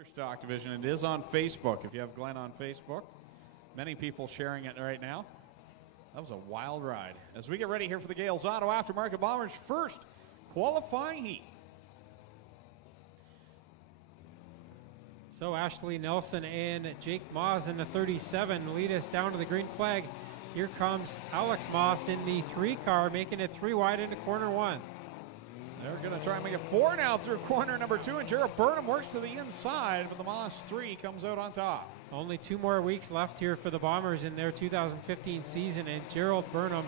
Stock division. It is on Facebook. If you have Glenn on Facebook, many people sharing it right now. That was a wild ride. As we get ready here for the Gales Auto Aftermarket Bombers' first qualifying heat. So Ashley Nelson and Jake Moss in the 37 lead us down to the green flag. Here comes Alex Moss in the 3 car, making it 3 wide into corner 1. They're going to try and make it 4 now through corner number 2, and Gerald Burnham works to the inside, but the Moss 3 comes out on top. Only 2 more weeks left here for the Bombers in their 2015 season, and Gerald Burnham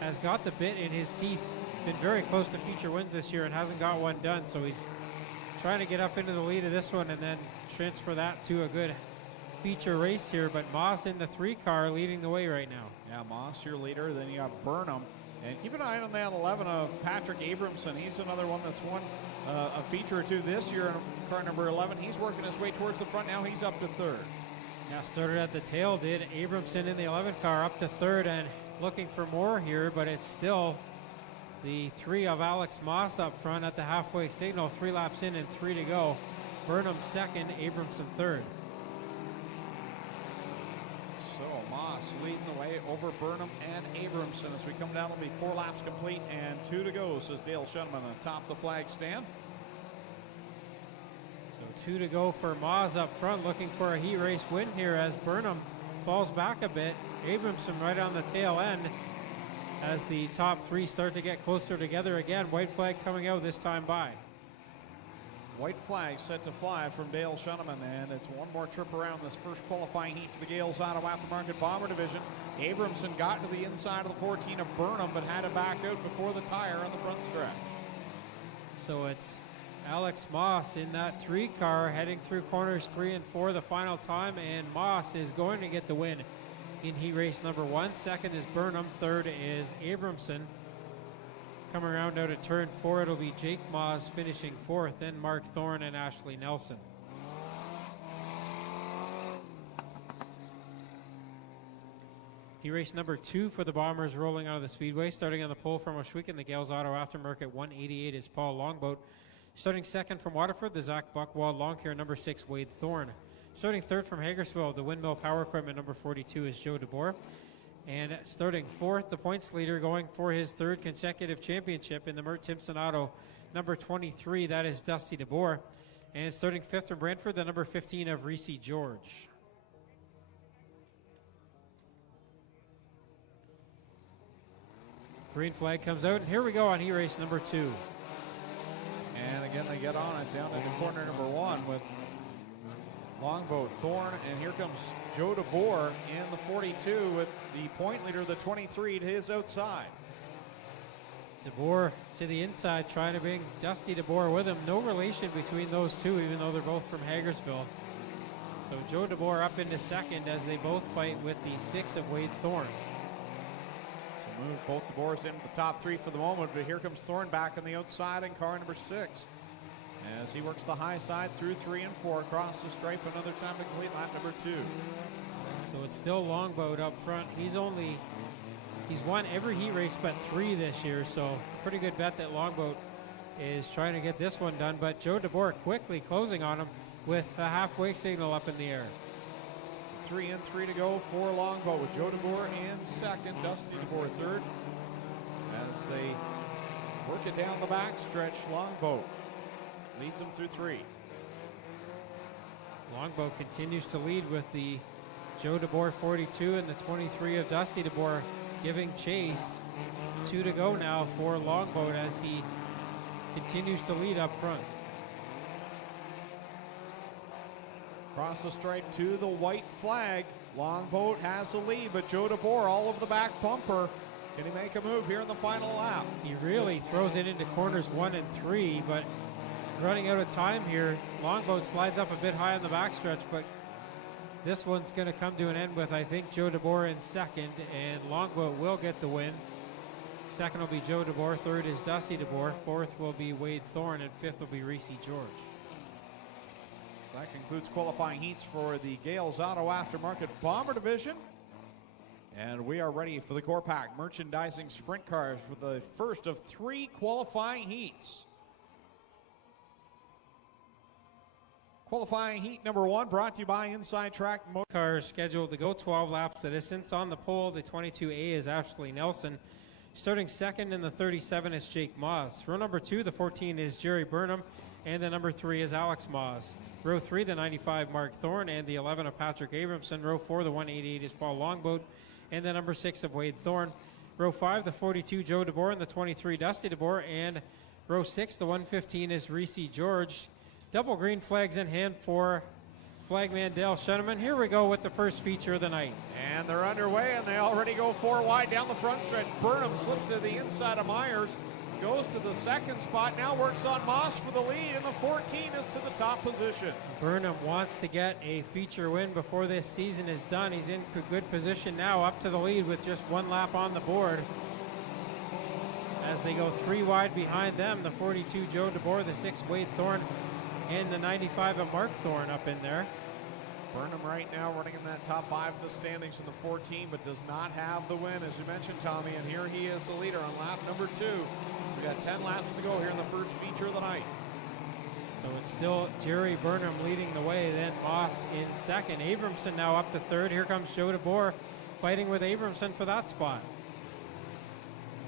has got the bit in his teeth. Been very close to future wins this year and hasn't got one done, so he's trying to get up into the lead of this one and then transfer that to a good feature race here. But Moss in the 3 car leading the way right now. Yeah, Moss your leader. Then you got Burnham. And keep an eye on that 11 of Patrick Abramson. He's another one that's won a feature or two this year in car number 11. He's working his way towards the front now. He's up to 3rd. Yeah, started at the tail, did Abramson in the 11 car up to 3rd and looking for more here, but it's still the 3 of Alex Moss up front at the halfway signal. 3 laps in and 3 to go. Burnham 2nd, Abramson 3rd. So Moss leading the way over Burnham and Abramson. As we come down, it'll be 4 laps complete and 2 to go, says Dale Shuneman atop the flag stand. So 2 to go for Moss up front, looking for a heat race win here as Burnham falls back a bit. Abramson right on the tail end as the top 3 start to get closer together again. White flag coming out this time by. White flag set to fly from Dale Shuneman, and it's one more trip around this first qualifying heat for the Gales Auto Aftermarket Bomber Division. Abramson got to the inside of the 14 of Burnham, but had to back out before the tire on the front stretch. So it's Alex Moss in that 3 car heading through corners 3 and 4 the final time, and Moss is going to get the win in heat race number 1. 2nd is Burnham. 3rd is Abramson. Coming around out of turn 4, it'll be Jake Moss finishing 4th, then Mark Thorne and Ashley Nelson. Heat race number 2 for the Bombers rolling out of the speedway. Starting on the pole from Oshweek in the Gales Auto Aftermarket 188 is Paul Longboat. Starting 2nd from Waterford, the Zach Buckwald Lawn Care number 6, Wade Thorne. Starting 3rd from Hagersville, the Windmill Power Equipment number 42 is Joe DeBoer. And starting 4th, the points leader going for his 3rd consecutive championship in the Mert Timpson Auto number 23, that is Dusty DeBoer. And starting 5th from Brantford, the number 15 of Reese George. Green flag comes out, and here we go on heat race number 2. And again, they get on it down into corner number 1 with Longboat, Thorne, and here comes Joe DeBoer in the 42 with the point leader, the 23, to his outside. DeBoer to the inside, trying to bring Dusty DeBoer with him. No relation between those two, even though they're both from Hagersville. So Joe DeBoer up into 2nd as they both fight with the 6 of Wade Thorne. So move both DeBoers into the top 3 for the moment, but here comes Thorne back on the outside in car number 6. As he works the high side through 3 and 4, across the stripe, another time to complete lap number 2. So it's still Longboat up front. He's won every heat race but 3 this year, so pretty good bet that Longboat is trying to get this one done. But Joe DeBoer quickly closing on him with a halfway signal up in the air. 3 and 3 to go for Longboat with Joe DeBoer in 2nd, Dusty DeBoer 3rd. As they work it down the backstretch, Longboat leads them through 3. Longboat continues to lead with the Joe DeBoer 42 and the 23 of Dusty DeBoer giving chase. 2 to go now for Longboat as he continues to lead up front. Across the stripe to the white flag. Longboat has the lead, but Joe DeBoer all over the back bumper. Can he make a move here in the final lap? He really throws it into corners 1 and 3, but running out of time here. Longboat slides up a bit high on the backstretch, but this one's going to come to an end with, I think, Joe DeBoer in 2nd, and Longboat will get the win. 2nd will be Joe DeBoer, 3rd is Dusty DeBoer, 4th will be Wade Thorne, and 5th will be Reese George. That concludes qualifying heats for the Gales Auto Aftermarket Bomber Division. And we are ready for the Core Pack Merchandising Sprint Cars with the first of 3 qualifying heats. Qualifying heat number 1 brought to you by Inside Track Motor. Car is scheduled to go 12 laps the distance. On the pole, the 22A is Ashley Nelson. Starting second in the 37 is Jake Moss. Row number 2, the 14 is Jerry Burnham, and the number 3 is Alex Moss. Row 3, the 95 Mark Thorne, and the 11 of Patrick Abramson. Row 4, the 188 is Paul Longboat, and the number 6 of Wade Thorne. Row 5, the 42 Joe DeBoer, and the 23 Dusty DeBoer, and row 6, the 115 is Reese George. Double green flags in hand for flagman Dale Shuneman. Here we go with the first feature of the night. And they're underway, and they already go 4 wide down the front stretch. Burnham slips to the inside of Myers, goes to the second spot, now works on Moss for the lead, and the 14 is to the top position. Burnham wants to get a feature win before this season is done. He's in good position now, up to the lead with just 1 lap on the board. As they go 3 wide behind them, the 42 Joe DeBoer, the 6 Wade Thorne, and the 95 of Mark Thorne up in there. Burnham right now running in that top 5 of the standings in the 14, but does not have the win, as you mentioned, Tommy, and here he is the leader on lap number 2. We got 10 laps to go here in the first feature of the night. So it's still Jerry Burnham leading the way, then Moss in second. Abramson now up to third. Here comes Joe DeBoer fighting with Abramson for that spot.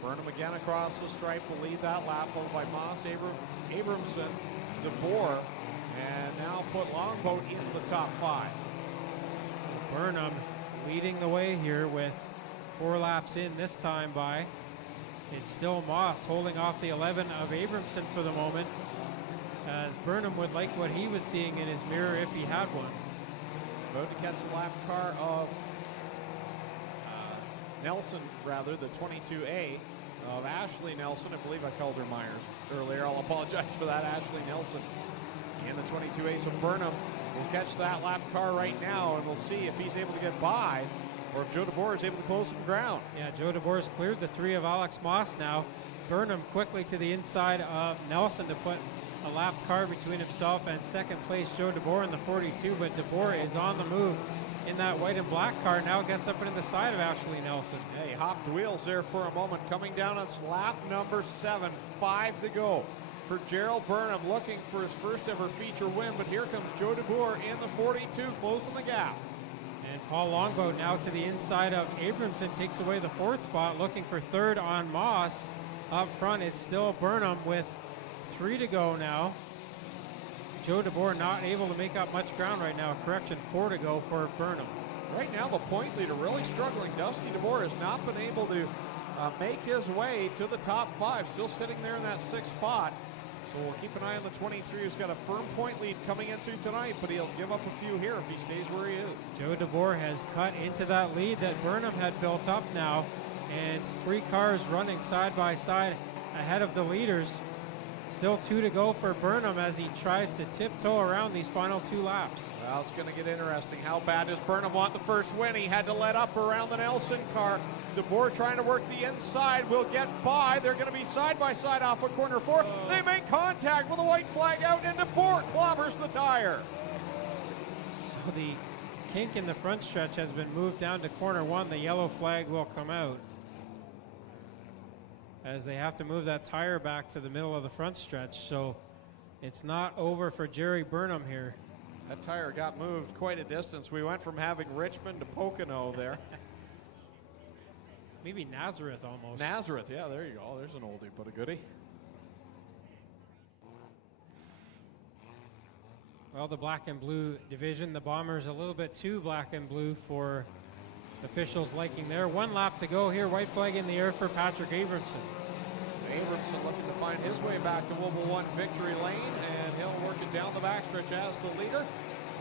Burnham again across the stripe will lead that lap, followed by Moss, Abramson, DeBoer, and now put Longboat in the top 5. Burnham leading the way here with 4 laps in this time by. It's still Moss holding off the 11 of Abramson for the moment, as Burnham would like what he was seeing in his mirror if he had one. About to catch the lap car of Nelson, rather, the 22A of Ashley Nelson. I believe I called her Myers earlier. I'll apologize for that. Ashley Nelson in the 22A. So Burnham will catch that lap car right now, and we'll see if he's able to get by or if Joe DeBoer is able to close some ground. Yeah, Joe DeBoer's cleared the 3 of Alex Moss now. Burnham quickly to the inside of Nelson to put a lapped car between himself and second place Joe DeBoer in the 42, but DeBoer is on the move in that white and black car, now gets up into the side of Ashley Nelson. Hey, hopped wheels there for a moment. Coming down on lap number 7, 5 to go for Gerald Burnham, looking for his first ever feature win, but here comes Joe DeBoer in the 42, closing the gap. And Paul Longboat now to the inside of Abramson, takes away the 4th spot, looking for 3rd on Moss. Up front, it's still Burnham with 3 to go now. Joe DeBoer not able to make up much ground right now. Correction, 4 to go for Burnham. Right now, the point leader really struggling. Dusty DeBoer has not been able to make his way to the top 5. Still sitting there in that 6th spot. So we'll keep an eye on the 23, who's got a firm point lead coming into tonight, but he'll give up a few here if he stays where he is. Joe DeBoer has cut into that lead that Burnham had built up now, and 3 cars running side by side ahead of the leaders. Still 2 to go for Burnham as he tries to tiptoe around these final 2 laps. Well, it's going to get interesting. How bad does Burnham want the first win? He had to let up around the Nelson car. DeBoer trying to work the inside, will get by. They're going to be side by side off of corner 4. They make contact with a white flag out, and DeBoer clobbers the tire. So the kink in the front stretch has been moved down to corner 1. The yellow flag will come out, as they have to move that tire back to the middle of the front stretch. So it's not over for Jerry Burnham here. That tire got moved quite a distance. We went from having Richmond to Pocono there. Maybe Nazareth almost. Nazareth, yeah, there you go. There's an oldie but a goodie. Well, the black and blue division, the Bombers a little bit too black and blue for officials liking there. 1 lap to go here. White flag in the air for Patrick Abramson. Abramson looking to find his way back to Wobble 1 victory lane, and he'll work it down the backstretch as the leader.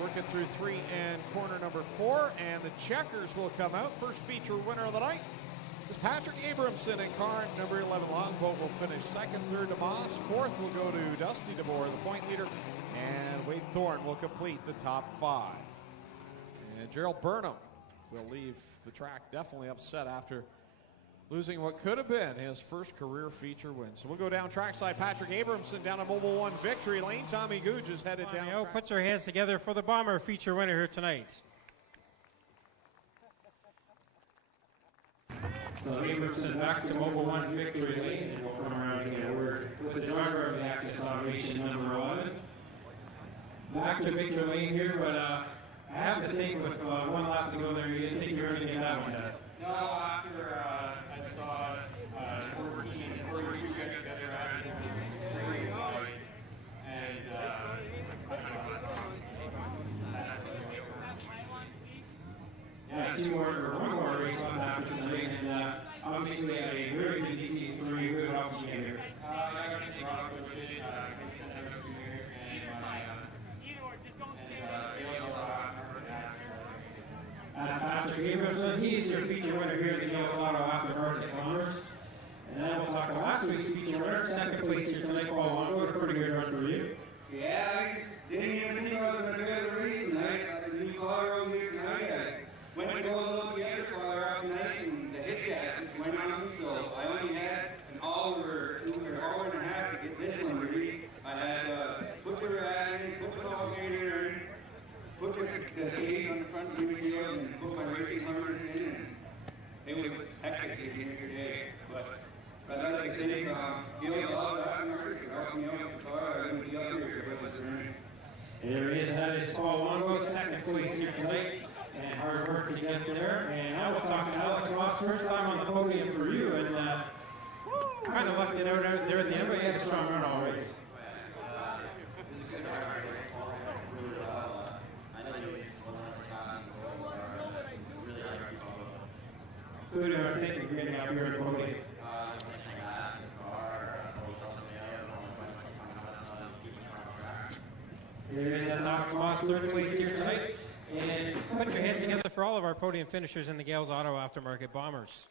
Working through 3 and corner number 4, and the checkers will come out. First feature winner of the night is Patrick Abramson in car number 11. Longboat will finish 2nd, 3rd to Moss. 4th will go to Dusty DeBoer, the point leader, and Wade Thorne will complete the top 5. And Gerald Burnham will leave the track definitely upset after losing what could have been his first career feature win. So we'll go down trackside. Patrick Abramson down to Mobile 1 victory lane. Tommy Googe is headed down. Oh, put your hands together for the Bomber feature winner here tonight. So Abramson back to Mobile 1 victory lane, and we'll come around and get a word with the driver of the access automation number 11. back to Victor Lane here, but I have to think with one lap to go there, you didn't think you were going to get that one done. No, after I saw 14 and 42 get together, I did straight wide. And yeah, one more race left after tonight, and obviously a very busy season for you. Who helped you get here? I got to drop with it, Patrick Abramson, he's your feature winner here at the Gales Auto Aftermarket Bombers. And then we'll talk to last week's feature winner, second place here tonight, Paul Longo. A pretty good run for you. Yeah, I didn't even think I was going to go to the race tonight. I got a new car over here tonight. I went to go look the other car out tonight, and the hit gas just went on, so I only had an hour and a half to get this one ready. I had put the rad in, put the dog in, put the cage on the front windshield, and put my racing harness in, and it was hectic getting here today. But I'd like to thank Gales Auto Aftermarket for helping me out with the car. I wouldn't be up here if it wasn't running. There he is, that is Paul Longo, second place here tonight. And hard work to get there. And now we'll talk to Alex Moss, first time on the podium for you, and kind of lucked it out there at the end, but you had a strong run all race. Who do I think you're getting out here at the podium? Here it is, that's Alex Moss, third place here tonight. And put your hands together for all of our podium finishers in the Gales Auto Aftermarket Bombers.